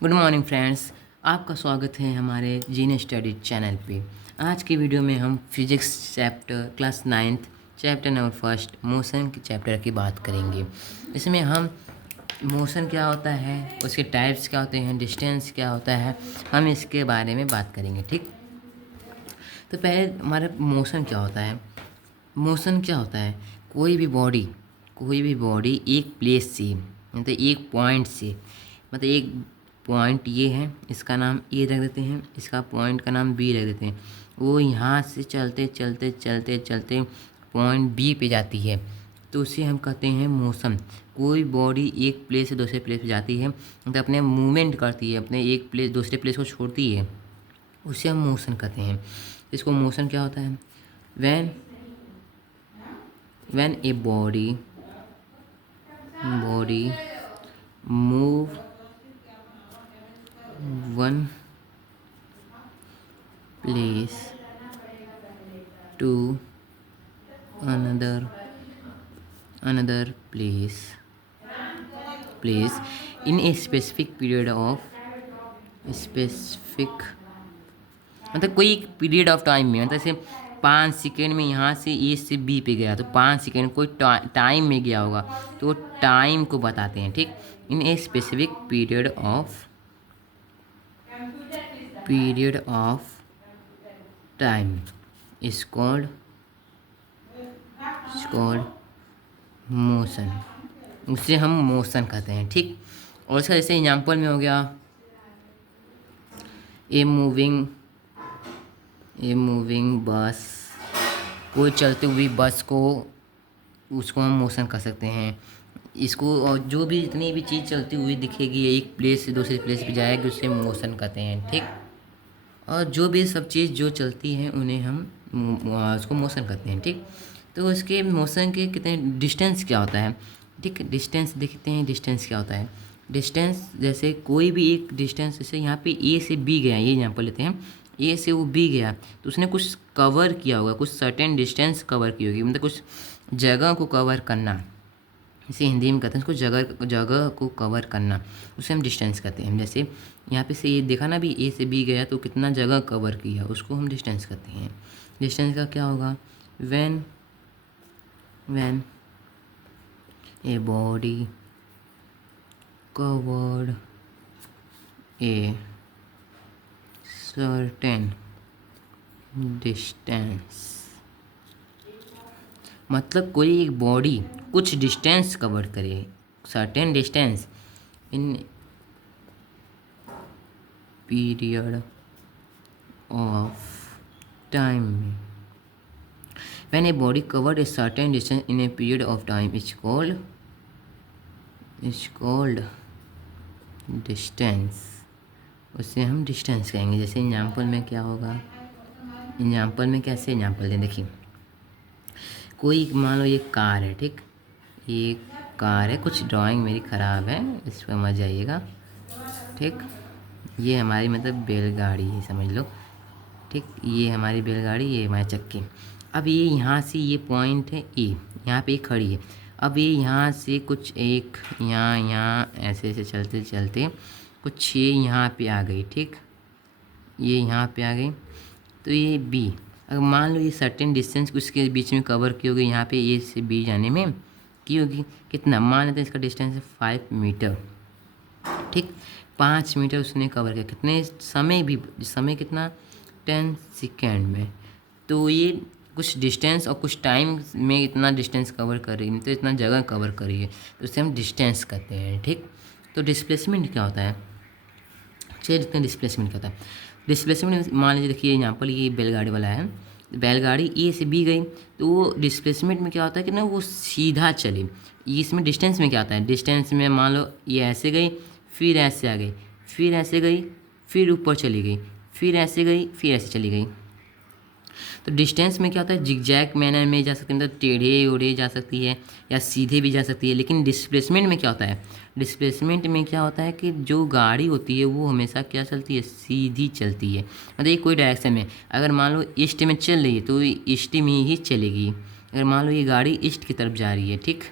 Good morning friends, आपका स्वागत है हमारे जीने स्टडी चैनल पे। आज की वीडियो में हम physics chapter class 9th chapter number first motion के चैप्टर की बात करेंगे। इसमें हम मोशन क्या होता है, उसके टाइप्स क्या होते हैं, डिस्टेंस क्या होता है, हम इसके बारे में बात करेंगे। ठीक, तो पहले हमारा मोशन क्या होता है। मोशन क्या होता है, कोई भी बॉडी एक प्लेस से मतलब एक पॉइंट से मतलब एक पॉइंट ये है, इसका नाम ए रख देते हैं, इसका पॉइंट का नाम बी रख देते हैं। वो यहाँ से चलते चलते चलते चलते पॉइंट बी पे जाती है, तो उसे हम कहते हैं मोशन। कोई बॉडी एक प्लेस से दूसरे प्लेस पे जाती है, मतलब अपने मूवमेंट करती है, अपने एक प्लेस दूसरे प्लेस को छोड़ती है, उसे हम मोशन कहते हैं। इसको मोशन क्या होता है, when a body move one place to another place in a specific period of specific मतलब कोई एक पीरियड ऑफ टाइम में, मतलब जैसे 5 सेकेंड में यहाँ से ए से बी पे गया, तो 5 सेकेंड कोई टाइम में गया होगा, तो वो टाइम को बताते हैं। ठीक, in a specific period of time is called motion, उसे हम मोशन कहते हैं। ठीक, और इसका जैसे एग्जाम्पल में हो गया ए मूविंग बस, कोई चलती हुई बस को, उसको हम मोशन कर सकते हैं। इसको और जो भी जितनी भी चीज़ चलती हुई दिखेगी एक प्लेस से दूसरे प्लेस पे जाएगी, उससे मोशन कहते हैं। ठीक, और जो भी सब चीज़ जो चलती हैं उन्हें हम उसको मोशन कहते हैं। ठीक, तो इसके मोशन के कितने डिस्टेंस क्या होता है। ठीक, डिस्टेंस देखते हैं, डिस्टेंस क्या होता है। डिस्टेंस जैसे कोई भी एक डिस्टेंस, जैसे यहाँ पे ए से बी गया, ये एग्जाम्पल लेते हैं, ए से वो बी गया, तो उसने कुछ कवर किया होगा, कुछ सर्टेन डिस्टेंस कवर की होगी, मतलब कुछ जगह को कवर करना, इसे हिंदी में कहते हैं, उसको जगह को कवर करना, उसे हम डिस्टेंस कहते हैं। जैसे यहाँ पे से ये देखा ना, भी ए से बी गया तो कितना जगह कवर किया, उसको हम डिस्टेंस कहते हैं। डिस्टेंस का क्या होगा, when a body covered a certain distance, मतलब कोई एक बॉडी कुछ डिस्टेंस कवर करे, certain distance in period of time. When a body covered a certain distance in a period of time is called distance, उसे हम distance कहेंगे। जैसे example में क्या होगा, एग्जाम्पल में कैसे एग्जाम्पल दें, देखिए कोई मान लो ये कार है। ठीक, ये कार है, कुछ ड्राइंग मेरी ख़राब है, इस पर मत जाइएगा। ठीक, ये हमारी मतलब बैलगाड़ी है, समझ लो। ठीक, ये हमारी बैलगाड़ी, ये हमारे चक्के। अब ये यहाँ से ये पॉइंट है ए, यहाँ पे खड़ी है। अब ये यहाँ से कुछ एक यहाँ ऐसे ऐसे चलते चलते कुछ ये यहाँ पे आ गई। ठीक, ये यहाँ पे आ गई, तो ये बी, अगर मान लो ये सर्टेन डिस्टेंस उसके बीच में कवर की होगी, यहाँ पे ए से बी जाने में की होगी, कितना मान लेते हैं, इसका डिस्टेंस है 5 मीटर। ठीक, 5 मीटर उसने कवर किया, कितने समय कितना, 10 सेकेंड में। तो ये कुछ डिस्टेंस और कुछ टाइम में इतना डिस्टेंस कवर कर रही है, तो इतना जगह कवर कर रही है, तो उसे हम डिस्टेंस कहते हैं। ठीक, तो डिस्प्लेसमेंट क्या होता है, चलिए देखते हैं डिस्प्लेसमेंट क्या होता है। डिस्प्लेसमेंट मान लीजिए, देखिए एग्जाम्पल ये बैलगाड़ी वाला है, बैलगाड़ी ए से बी गई, तो वो डिस्प्लेसमेंट में क्या होता है कि ना वो सीधा चले। इसमें डिस्टेंस में क्या आता है, डिस्टेंस में मान लो ये ऐसे गई, फिर ऐसे आ गई, फिर ऐसे गई, फिर ऊपर चली गई, फिर ऐसे गई, फिर ऐसे चली गई। तो डिस्टेंस में क्या होता है, जिगजैग मैनर में जा सकती है, मतलब टेढ़े ओढ़े जा सकती है या सीधे भी जा सकती है। लेकिन डिस्प्लेसमेंट में क्या होता है, डिस्प्लेसमेंट में क्या होता है कि जो गाड़ी होती है वो हमेशा क्या चलती है, सीधी चलती है। मतलब ये कोई डायरेक्शन में, अगर मान लो ईस्ट में चल रही है तो ईस्ट में ही चलेगी। अगर मान लो ये गाड़ी ईस्ट की तरफ जा रही है, ठीक,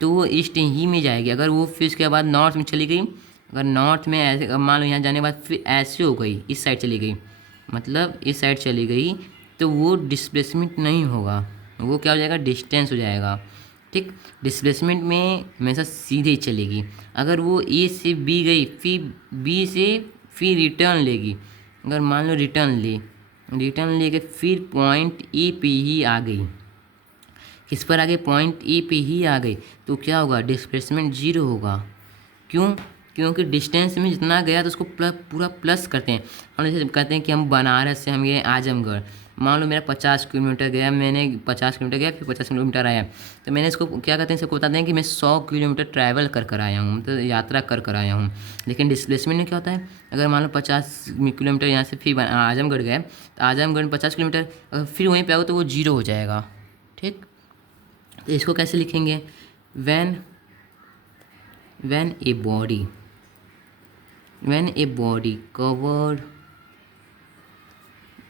तो वो ईस्ट ही में जाएगी। अगर वो फिर उसके बाद नॉर्थ में चली गई अगर नॉर्थ में ऐसे मान लो यहाँ जाने के बाद फिर ऐसे हो गई, इस साइड चली गई, मतलब इस साइड चली गई, तो वो डिस्प्लेसमेंट नहीं होगा, वो क्या हो जाएगा, डिस्टेंस हो जाएगा। ठीक, डिस्प्लेसमेंट में हमेशा सीधे ही चलेगी। अगर वो ए से बी गई, फिर बी से फिर रिटर्न लेगी, अगर मान लो रिटर्न लेके फिर पॉइंट ए पे ही आ गई, किस पर आ गई, पॉइंट ए पे ही आ गई, तो क्या होगा, डिस्प्लेसमेंट जीरो होगा। क्यों, क्योंकि डिस्टेंस में जितना गया तो उसको पूरा प्लस करते हैं। हम जैसे कहते हैं कि हम बनारस से हम गए आजमगढ़, मान लो मेरा 50 किलोमीटर गया, मैंने 50 किलोमीटर गया, फिर 50 किलोमीटर आया, तो मैंने इसको क्या कहते हैं, इसको बताते हैं कि मैं 100 किलोमीटर ट्रैवल कर आया हूँ, मतलब यात्रा कर आया हूँ। लेकिन डिस्प्लेसमेंट में क्या होता है, अगर मान लो 50 किलोमीटर यहाँ से फिर आजमगढ़ गए, तो आजमगढ़ में 50 किलोमीटर अगर फिर वहीं पर आओ तो वो जीरो हो जाएगा। ठीक, तो इसको कैसे लिखेंगे, when a body covered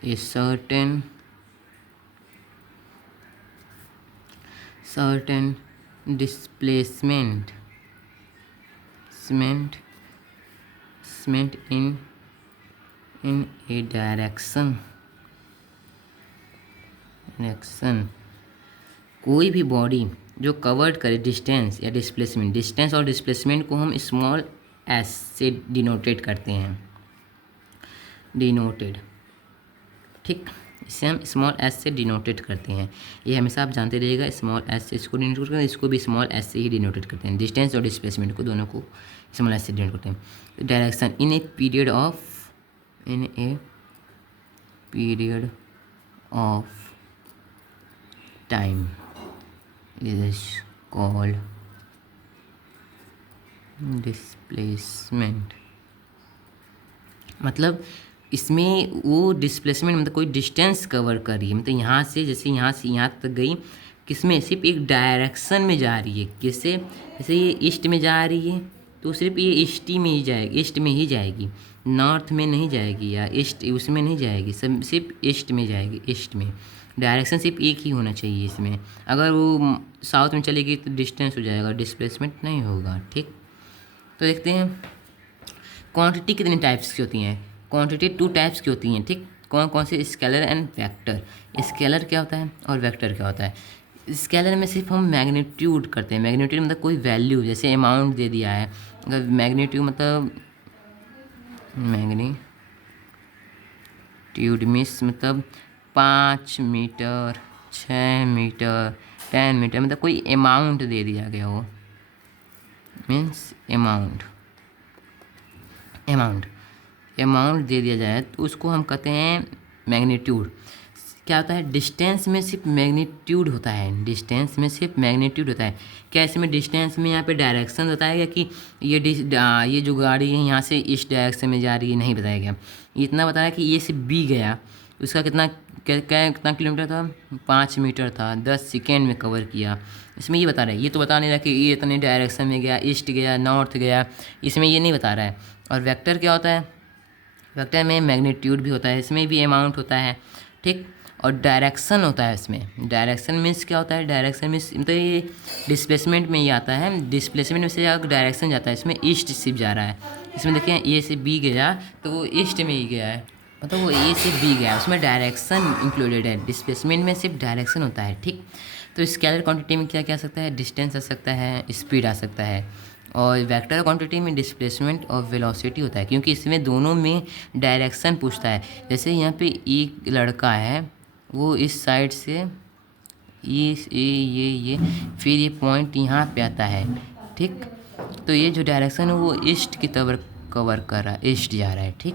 a certain displacement in a direction, कोई भी बॉडी जो कवर्ड करे डिस्टेंस या डिस्प्लेसमेंट, डिस्टेंस और डिस्प्लेसमेंट को हम स्मॉल एस से डिनोटेड करते हैं, ठीक, इसे हम स्मॉल एस से डिनोटेड करते हैं। ये हमेशा आप जानते रहिएगा, स्मॉल एस से इसको डिनोटेड करते हैं, इसको भी स्मॉल एस से ही डिनोटेड करते हैं। डिस्टेंस और डिस्प्लेसमेंट को दोनों को स्मॉल एस से डिनोट करते हैं। Direction in a period of time is called displacement. मतलब इसमें वो डिस्प्लेसमेंट मतलब कोई डिस्टेंस कवर कर रही है, मतलब यहाँ से जैसे यहाँ से यहाँ तक गई, किसमें, सिर्फ एक डायरेक्शन में जा रही है, किससे, जैसे ये ईस्ट में जा रही है तो सिर्फ ये ईस्ट में ही जाएगी, नॉर्थ में नहीं जाएगी या ईस्ट उसमें नहीं जाएगी, सब सिर्फ ईस्ट में जाएगी, ईस्ट में। डायरेक्शन सिर्फ एक ही होना चाहिए इसमें, अगर वो साउथ में चलेगी तो डिस्टेंस हो जाएगा, डिस्प्लेसमेंट नहीं होगा। ठीक, तो देखते हैं क्वांटिटी कितने टाइप्स की होती हैं। क्वांटिटी 2 टाइप्स की होती हैं। ठीक, कौन कौन से, स्केलर एंड वेक्टर। स्केलर क्या होता है और वेक्टर क्या होता है। स्केलर में सिर्फ हम मैग्नीट्यूड करते हैं, मैग्नीट्यूड मतलब कोई वैल्यू, जैसे अमाउंट दे दिया है, अगर मैग्नीट्यूड मतलब मैग्नीट्यूड मीन्स मतलब 5 मीटर, 6 मीटर, 10 मीटर, मतलब कोई अमाउंट दे दिया गया हो, मीन्स अमाउंट दे दिया जाए तो उसको हम कहते हैं मैग्नीट्यूड। क्या होता है, डिस्टेंस में सिर्फ मैग्नीट्यूड होता है, क्या इसमें डिस्टेंस में यहाँ पे डायरेक्शन बताया गया कि ये जो गाड़ी है यहाँ से इस डायरेक्शन में जा रही है, नहीं बताया गया। इतना बताया कि ये से बी गया, उसका कितना किलोमीटर था, 5 मीटर था, 10 सेकेंड में कवर किया। इसमें ये बता रहा है, ये तो बता नहीं रहा कि ये इतने डायरेक्शन में गया, ईस्ट गया, नॉर्थ गया, इसमें ये नहीं बता रहा है। और वेक्टर क्या होता है, वेक्टर में मैग्नीट्यूड भी होता है, इसमें भी अमाउंट होता है। ठीक, और डायरेक्शन होता है इसमें। डायरेक्शन मीन्स क्या होता है, डायरेक्शन मीन्स मतलब ये डिस्प्लेसमेंट में ही आता है, डिस्प्लेसमेंट में से अगर डायरेक्शन जाता है, इसमें ईस्ट सिर्फ जा रहा है। इसमें देखिए ए से बी गया तो वो ईस्ट में ही गया है, मतलब वो ए से बी गया, उसमें डायरेक्शन इंक्लूडेड है। डिस्प्लेसमेंट में सिर्फ डायरेक्शन होता है। ठीक, तो स्केलर क्वांटिटी में क्या क्या आ सकता है, डिस्टेंस आ सकता है, स्पीड आ सकता है। और वेक्टर क्वांटिटी में डिस्प्लेसमेंट और वेलोसिटी होता है, क्योंकि इसमें दोनों में डायरेक्शन पूछता है। जैसे यहाँ पे एक लड़का है, वो इस साइड से ये फिर ये पॉइंट यहाँ पे आता है। ठीक, तो ये जो डायरेक्शन है वो ईस्ट की तरफ कवर कर रहा है, ईस्ट जा रहा है। ठीक,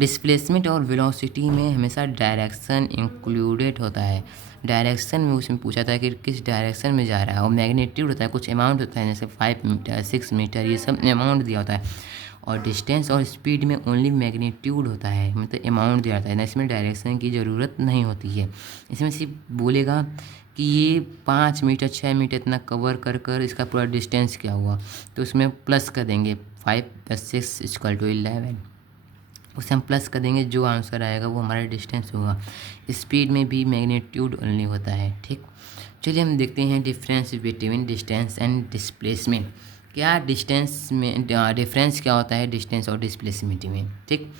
डिस्प्लेसमेंट और वेलोसिटी में हमेशा डायरेक्शन इंक्लूडेड होता है। डायरेक्शन में उसमें पूछा था कि किस डायरेक्शन में जा रहा है, और मैग्नीट्यूड होता है, कुछ अमाउंट होता है, जैसे 5 मीटर, 6 मीटर, ये सब अमाउंट दिया होता है। और डिस्टेंस और स्पीड में ओनली मैग्नीट्यूड होता है, मतलब अमाउंट दिया जाता है ना, इसमें डायरेक्शन की ज़रूरत नहीं होती है। इसमें सिर्फ बोलेगा कि ये 5 मीटर, 6 मीटर इतना कवर कर इसका पूरा डिस्टेंस क्या हुआ, तो उसमें प्लस कर देंगे, 5 + 6 = 11, उसे हम प्लस कर देंगे, जो आंसर आएगा वो हमारा डिस्टेंस होगा। स्पीड में भी मैग्नीट्यूड ओनली होता है। ठीक, चलिए हम देखते हैं difference between distance and displacement. क्या डिस्टेंस में डिफरेंस क्या होता है डिस्टेंस और डिस्प्लेसमेंट में, ठीक।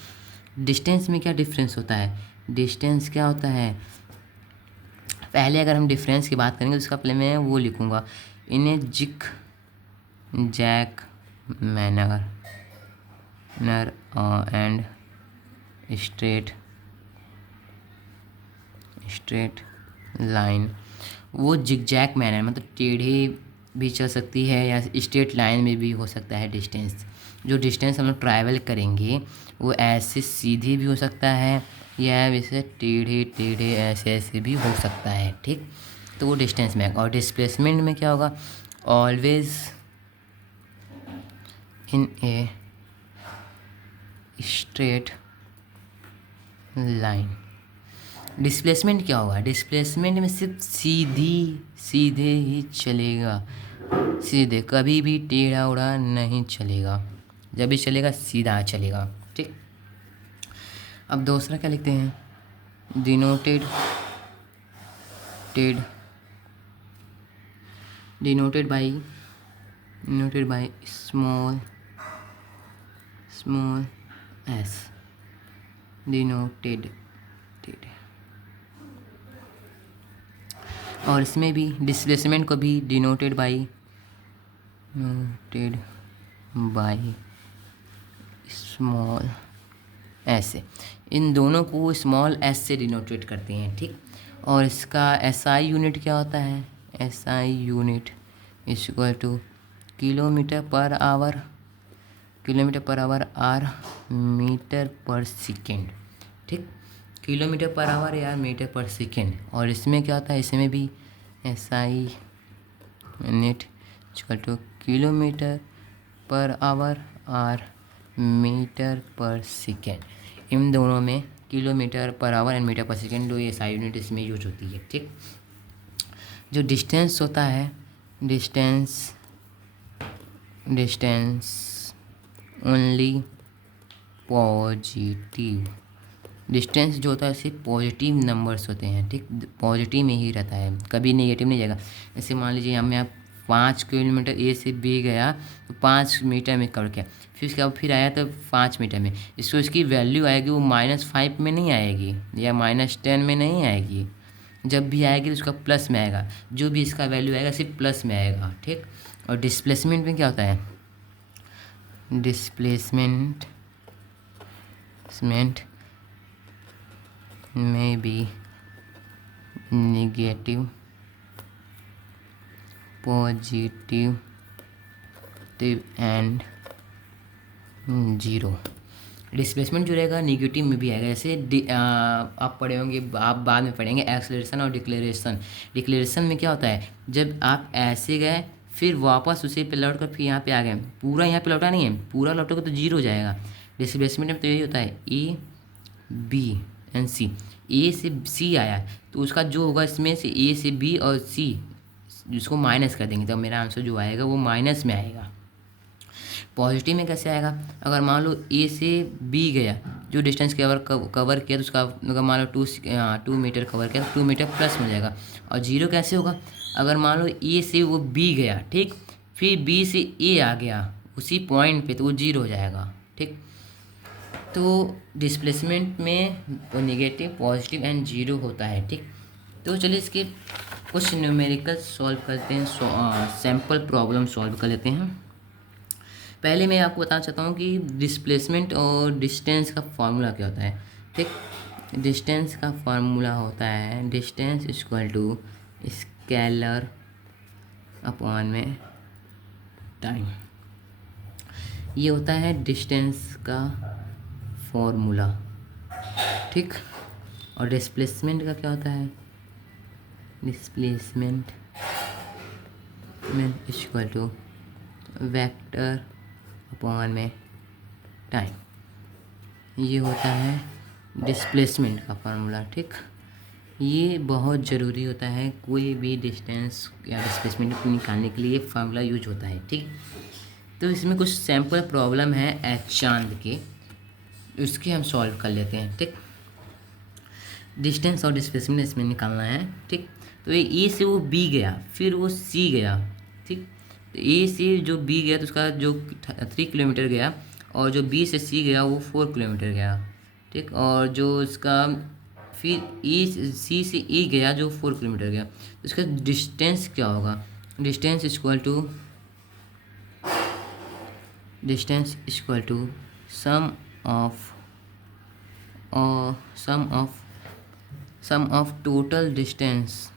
डिस्टेंस में क्या डिफरेंस होता है, डिस्टेंस क्या होता है, पहले अगर हम डिफरेंस की बात करेंगे तो उसका पहले मैं वो लिखूँगा, in a zigzag manner and straight line. वो जिगजैग मैनर मतलब टेढ़े भी चल सकती है या स्ट्रेट लाइन में भी हो सकता है डिस्टेंस। जो डिस्टेंस हम लोग ट्रैवल करेंगे वो ऐसे सीधे भी हो सकता है या वैसे टेढ़े टेढ़े ऐसे ऐसे भी हो सकता है, ठीक। तो वो डिस्टेंस में। और डिस्प्लेसमेंट में क्या होगा, always in a straight line. Displacement क्या होगा, डिस्प्लेसमेंट में सिर्फ सीधे ही चलेगा, सीधे, कभी भी टेढ़ा उड़ा नहीं चलेगा, जब भी चलेगा सीधा चलेगा, ठीक। अब दूसरा क्या लिखते हैं, denoted by small S, denoted. और इसमें भी डिस्प्लेसमेंट को भी डिनोटेड बाय स्मॉल एस से, इन दोनों को स्मॉल एस से डिनोटेट करते हैं, ठीक। और इसका एसआई यूनिट क्या होता है, SI unit equal to kilometre per hour or metre per second, ठीक। किलोमीटर पर आवर या मीटर पर सेकेंड। और इसमें क्या होता है, इसमें भी SI unit equal to kilometre per hour or metre per second. इन दोनों में kilometre per hour and metre per second दो एसआई यूनिट इसमें यूज होती है, ठीक। जो डिस्टेंस होता है, डिस्टेंस ओनली पॉजिटिव, डिस्टेंस जो होता है सिर्फ पॉजिटिव नंबर्स होते हैं, ठीक। पॉजिटिव में ही रहता है, कभी नेगेटिव नहीं जाएगा। जैसे मान लीजिए हमें आप 5 किलोमीटर ए से बी गया तो 5 मीटर में कवर किया, फिर उसके बाद फिर आया तो 5 मीटर में, इसको इसकी वैल्यू आएगी वो -5 में नहीं आएगी या -10 में नहीं आएगी, जब भी आएगी तो उसका प्लस में आएगा, जो भी इसका वैल्यू आएगा सिर्फ प्लस में आएगा, ठीक। और डिस्प्लेसमेंट में क्या होता है, डिस्प्लेसमेंट में भी negative positive and zero. Displacement जो रहेगा निगेटिव में भी आएगा, जैसे आप पढ़े होंगे, आप बाद में पढ़ेंगे एक्सेलरेशन और डिक्लेरेशन में क्या होता है, जब आप ऐसे गए फिर वापस उसी पे लौट कर फिर यहाँ पे आ गए, पूरा यहाँ पे लौटा नहीं है, पूरा लौटोगे तो जीरो हो जाएगा। डिस्प्लेसमेंट में तो यही होता है, ए बी एंड सी, ए से सी आया तो उसका जो होगा इसमें से ए से बी और सी जिसको माइनस कर देंगे तो मेरा आंसर जो आएगा वो माइनस में आएगा। पॉजिटिव में कैसे आएगा, अगर मान लो ए से बी गया, जो डिस्टेंस कवर किया तो उसका अगर मान लो 2 मीटर कवर किया तो 2 मीटर प्लस हो जाएगा। और जीरो कैसे होगा, अगर मान लो ए से वो बी गया, ठीक, फिर बी से ए आ गया उसी पॉइंट पे तो वो जीरो हो जाएगा, ठीक। तो डिस्प्लेसमेंट में नेगेटिव पॉजिटिव एंड जीरो होता है, ठीक। तो चलिए इसके कुछ न्यूमेरिकल सॉल्व करते हैं, सैम्पल प्रॉब्लम सॉल्व कर लेते हैं। पहले मैं आपको बताना चाहता हूँ कि डिस्प्लेसमेंट और डिस्टेंस का फार्मूला क्या होता है, ठीक। डिस्टेंस का फार्मूला होता है distance equal to scalar upon में टाइम, ये होता है डिस्टेंस का फॉर्मूला, ठीक। और डिस्प्लेसमेंट का क्या होता है, displacement equal to vector upon में टाइम, ये होता है डिस्प्लेसमेंट का फार्मूला, ठीक। ये बहुत ज़रूरी होता है, कोई भी डिस्टेंस या डिस्प्लेसमेंट को निकालने के लिए फार्मूला यूज होता है, ठीक। तो इसमें कुछ सैम्पल प्रॉब्लम है एच चांद के, उसके हम सॉल्व कर लेते हैं, ठीक। डिस्टेंस और डिस्प्लेसमेंट इसमें निकालना है, ठीक। तो ये ए से वो बी गया, फिर वो सी गया, ठीक, तो ए से जो बी गया तो उसका जो 3 किलोमीटर गया, और जो बी से सी गया वो 4 किलोमीटर गया, ठीक। और जो इसका फिर ई सी से ई गया जो 4 किलोमीटर गया, तो इसका डिस्टेंस क्या होगा? Distance equal to sum of total distance.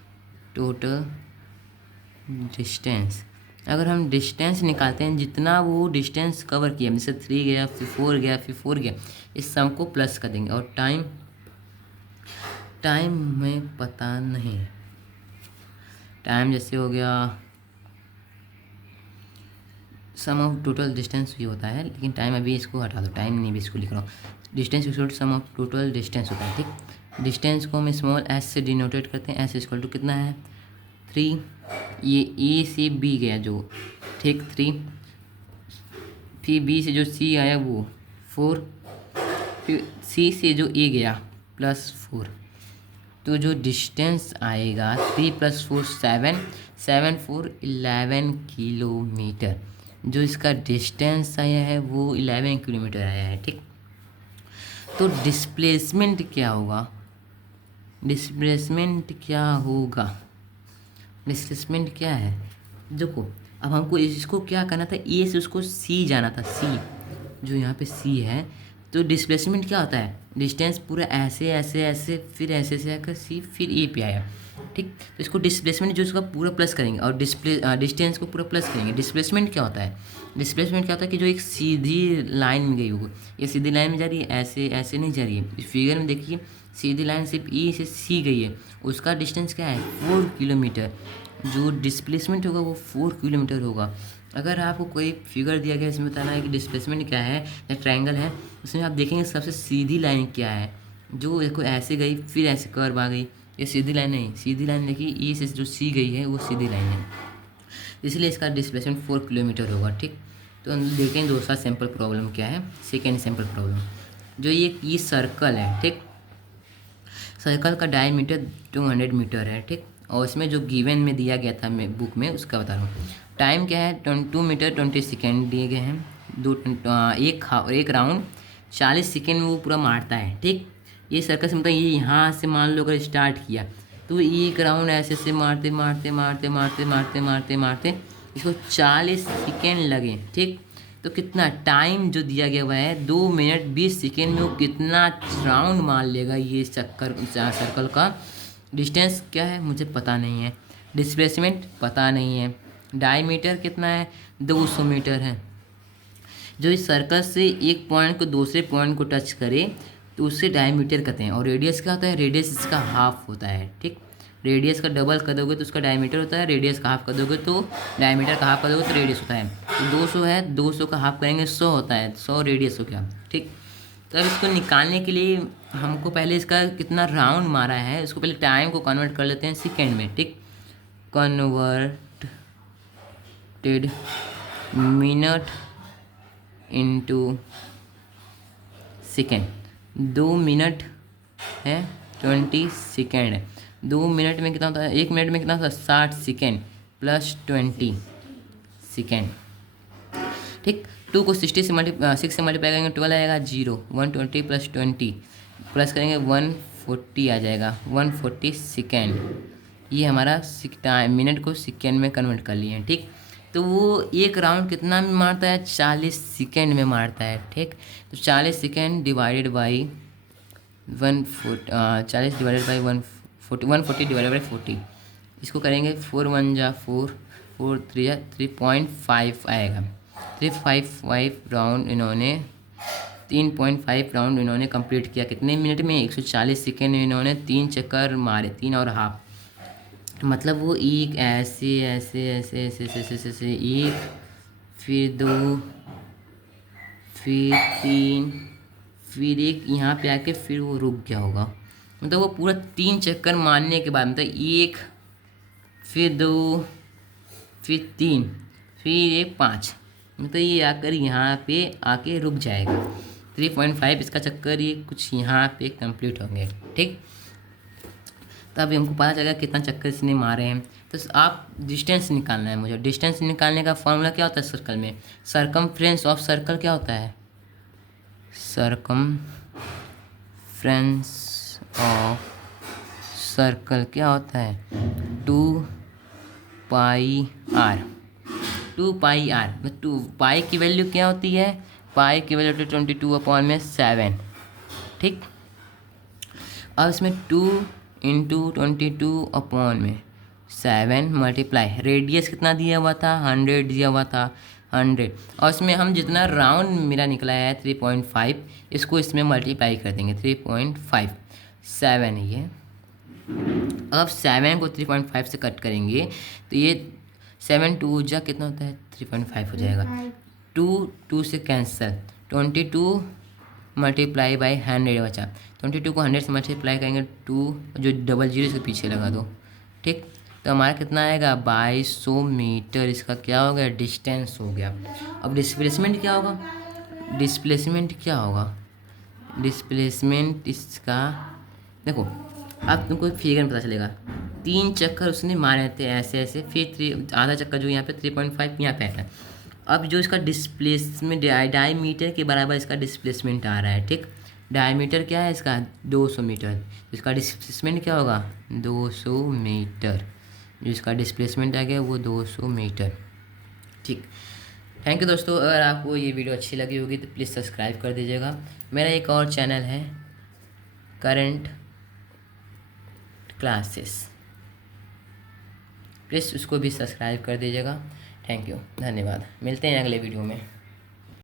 अगर हम डिस्टेंस निकालते हैं, जितना वो डिस्टेंस कवर किया, जैसे 3 गया फिर 4 गया फिर 4 गया, इस सम को प्लस कर देंगे। और टाइम में पता नहीं, टाइम जैसे हो गया सम ऑफ टोटल डिस्टेंस भी होता है, लेकिन टाइम अभी इसको हटा दो, टाइम नहीं भी इसको लिख रहा हूँ। Distance equal to sum of total distance होता है, ठीक। डिस्टेंस को हम स्मॉल एस से डिनोटेट करते हैं। एस इक्वल टू कितना है? 3। ये ए से बी गया जो, ठीक, 3। फिर बी से जो सी आया वो 4, फिर सी से जो ए गया +4, तो जो डिस्टेंस आएगा 3 + 4 7, 7 4 11 किलोमीटर। जो इसका डिस्टेंस आया है वो 11 किलोमीटर आया है, ठीक। तो डिस्प्लेसमेंट क्या होगा? डिस्प्लेसमेंट क्या है? देखो, अब हमको इसको क्या करना था, ए से उसको सी जाना था, सी जो यहाँ पे सी है। तो डिस्प्लेसमेंट क्या होता है? डिस्टेंस पूरा ऐसे ऐसे ऐसे फिर ऐसे से आकर सी फिर ए पे आया, ठीक। तो इसको डिस्प्लेसमेंट जो इसका पूरा प्लस करेंगे और डिस्टेंस को पूरा प्लस करेंगे। डिस्प्लेसमेंट क्या होता है? डिस्प्लेसमेंट क्या होता है कि जो एक सीधी लाइन में गई हो, ये सीधी लाइन में जा रही है, ऐसे ऐसे नहीं जा रही है। इस फिगर में देखिए, सीधी लाइन सिर्फ ई से सी गई है, उसका डिस्टेंस क्या है? 4 किलोमीटर। जो डिस्प्लेसमेंट होगा वो 4 किलोमीटर होगा। अगर आपको कोई फिगर दिया गया इसमें बताना है कि डिस्प्लेसमेंट क्या है या ट्रायंगल है, उसमें आप देखेंगे सबसे सीधी लाइन क्या है, जो देखो ऐसे गई फिर ऐसे कर्व आ गई, ये सीधी लाइन नहीं। सीधी लाइन देखिए, ई से जो सी गई है वो सीधी लाइन है, इसलिए इसका डिस्प्लेसमेंट 4 किलोमीटर होगा, ठीक। तो हम देखें दूसरा सैम्पल प्रॉब्लम क्या है। सेकेंड सैम्पल प्रॉब्लम, जो ये सर्कल है, ठीक। सर्कल का डायमीटर 200 मीटर है, ठीक। और इसमें जो गिवन में दिया गया था मैं बुक में उसका बता रहा हूँ। टाइम क्या है? 2 मीटर 20 सेकेंड दिए गए हैं। एक राउंड 40 सेकेंड में वो पूरा मारता है, ठीक। ये सर्कल से मतलब ये यहाँ से मान लो अगर स्टार्ट किया तो एक राउंड ऐसे से मारते मारते मारते मारते मारते मारते मारते इसको 40 सेकेंड लगे, ठीक। तो कितना टाइम जो दिया गया हुआ है 2 मिनट 20 सेकेंड में वो कितना राउंड मार लेगा ये सर्कल का। डिस्टेंस क्या है मुझे पता नहीं है, डिस्प्लेसमेंट पता नहीं है, डायमीटर कितना है 200 मीटर है। जो इस सर्कल से एक पॉइंट को दूसरे पॉइंट को टच करे तो उससे डायमीटर कहते हैं। और रेडियस क्या होता है? रेडियस इसका हाफ होता है, ठीक। रेडियस का डबल कर दोगे तो उसका डायमीटर होता है, रेडियस का हाफ कर दोगे तो डायमीटर का हाफ कर दोगे तो रेडियस होता है। तो 200 है, 200 का हाफ करेंगे 100 होता है, 100 रेडियस हो गया, ठीक। तो अब इसको निकालने के लिए हमको पहले इसका कितना राउंड मारा है उसको पहले टाइम को कन्वर्ट कर लेते हैं सेकेंड में, ठीक। Converted minute into second. 2 minute है 20 सेकेंड है। 2 मिनट में कितना होता है? 1 मिनट में कितना होता है? 60 सेकेंड प्लस 20 सेकेंड, ठीक। 2 को 6 से मल्टीप्लाई करेंगे 12 आएगा, 0 120 प्लस 20 प्लस करेंगे 140 आ जाएगा, 140 सेकेंड। ये हमारा मिनट को सेकेंड में कन्वर्ट कर लिए हैं, ठीक। तो वो एक राउंड कितना में मारता है? 40 सेकेंड में मारता है, ठीक। तो 40 second divided by 40 divided by 140 divided by 40, इसको करेंगे 4 1 जा 4 4 3 जा 3.5 आएगा। 355 राउंड इन्होंने 3.5 राउंड इन्होंने कंप्लीट किया कितने मिनट में? 140 सेकेंड में इन्होंने 3 चक्कर मारे, 3 और हाफ। मतलब वो एक ऐसे ऐसे ऐसे ऐसे ऐसे ऐसे ऐसे एक, फिर 2, फिर 3, फिर एक यहाँ पे आके फिर वो रुक गया होगा। मतलब वो पूरा 3 चक्कर मारने के बाद मतलब 1, फिर 2, फिर 3, फिर एक 5, मतलब ये आकर यहाँ पे आके रुक जाएगा। 3.5 इसका चक्कर ये कुछ यहाँ पे कंप्लीट होंगे, ठीक। तब हमको पता चलेगा कितना चक्कर इसने मारे हैं। तो आप डिस्टेंस निकालना है मुझे। डिस्टेंस निकालने का फॉर्मूला क्या होता है सर्कल में? सरकमफ्रेंस ऑफ सर्कल क्या होता है? सरकमफ्रेंस ऑफ सर्कल क्या होता है? 2πr। 2πr, टू पाई की वैल्यू क्या होती है? पाई की वैल्यू होती है 22/7। ठीक, अब इसमें 2 × 22/7 मल्टीप्लाई, रेडियस कितना दिया हुआ था? 100 दिया हुआ था, 100। और इसमें हम जितना राउंड मेरा निकला है 3.5, इसको इसमें मल्टीप्लाई कर देंगे। 3.5 7 है ये। अब 7 को 3.5 से कट करेंगे तो ये 7 2 जा कितना होता है? 3.5 हो जाएगा। 2 से कैंसिल, 22 मल्टीप्लाई बाई 100 बचा। 22 को 100 से मल्टीप्लाई करेंगे, 2 जो डबल जीरो इसके पीछे लगा दो। ठीक, तो हमारा कितना आएगा? 2200 मीटर इसका क्या हो गया? डिस्टेंस हो गया। अब डिस्प्लेसमेंट क्या होगा? डिस्प्लेसमेंट क्या होगा? डिस्प्लेसमेंट इसका देखो, अब तुमको फिगर में पता चलेगा। 3 चक्कर उसने मारे थे ऐसे ऐसे, फिर आधा चक्कर जो यहाँ पे 3.5 यहाँ पे है। अब जो इसका डिस्प्लेसमेंट डायमीटर के बराबर इसका डिस्प्लेसमेंट आ रहा है। ठीक, डायमीटर क्या है इसका? 200 मीटर। इसका डिस्प्लेसमेंट क्या होगा? 200 मीटर। जो इसका डिस्प्लेसमेंट आ गया वो 200 मीटर। ठीक, थैंक यू दोस्तों। अगर आपको ये वीडियो अच्छी लगी होगी तो प्लीज़ सब्सक्राइब कर दीजिएगा। मेरा एक और चैनल है करंट क्लासेस, प्लीज़ उसको भी सब्सक्राइब कर दीजिएगा। थैंक यू, धन्यवाद। मिलते हैं अगले वीडियो में।